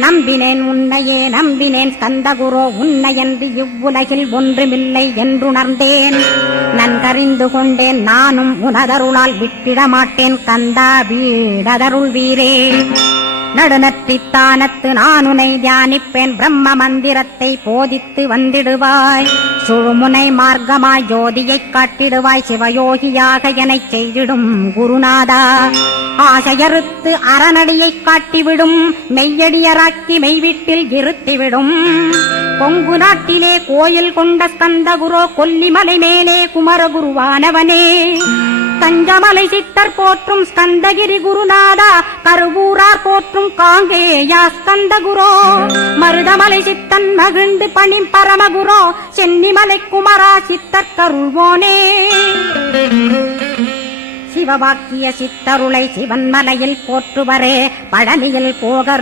நம்பினேன் உன்னையே நம்பினேன் ஸ்கந்தகுரோ உன்னையன்று இவ்வுலகில் ஒன்றுமில்லை என்றுணர்ந்தேன். நன்கறிந்து கொண்டேன் நானும் உனதருளால் விட்டிட மாட்டேன் கந்தா வீடதருள் வீரே. நடுநற்றித்தானத்து நானுனை தியானிப்பேன் பிரம்ம மந்திரத்தை போதித்து வந்திடுவாய். சுழுமுனை மார்க்கமாய் ஜோதியைக் காட்டிடுவாய் சிவயோகியாக எனச் செய்திடும் குருநாதா. ஆசையறுத்து அறநடியைக் காட்டிவிடும் மெய்யடியராக்கி மெய்வீட்டில் இருத்திவிடும். கொங்கு நாட்டிலே கோயில் கொண்ட ஸ்கந்தகுரோ கொல்லிமலை மேலே குமரகுருவானவனே. கஞ்சமலை சித்தர் போற்றும் ஸ்கந்தகிரி குருநாதா கருவூரார் போற்றும் காங்கேயா ஸ்கந்தகுரோ. மருதமலை சித்தன் மகிழ்ந்து பணிம் பரமகுரோ சென்னிமலை குமரா சித்தர் கருள்வோனே. சிவவாக்கிய சித்தருளை சிவன்மலையில் போற்றுவரே பழனியில் போக